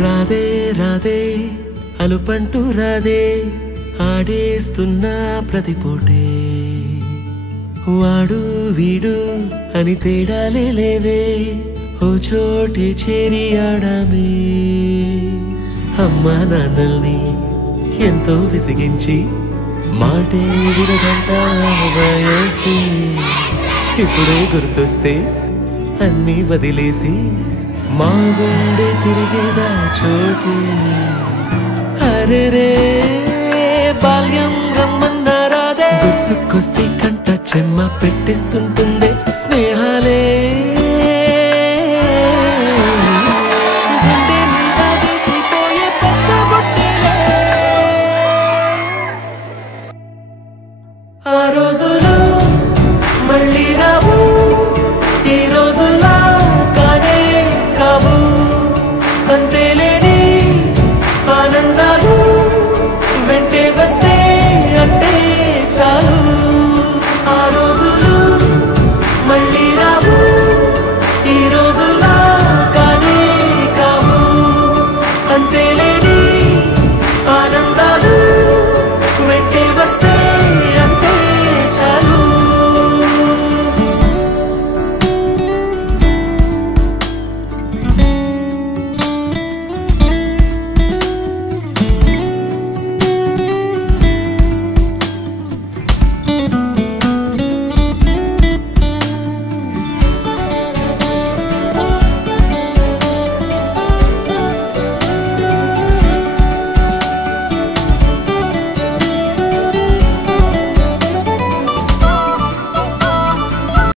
రాధే రాధే అలుపంటూ రాధే ఆడేస్తున్నా ప్రతి పూటే వాడు వీడు అని తేడాలే లేవే ఓ చోటే చేరి ఆడామే అమ్మా నాన్నల్ని ఎంతో విసిగించి మాటే విడదంట వయసి ఇప్పుడే గుర్తొస్తే అన్నీ వదిలేసి మా గుండె తిరిగేదా చోటే అరే రే బాల్యం రమ్మన్నారాదే గుర్తుకొస్తే కంట చెమ్మ పెట్టిస్తుంటే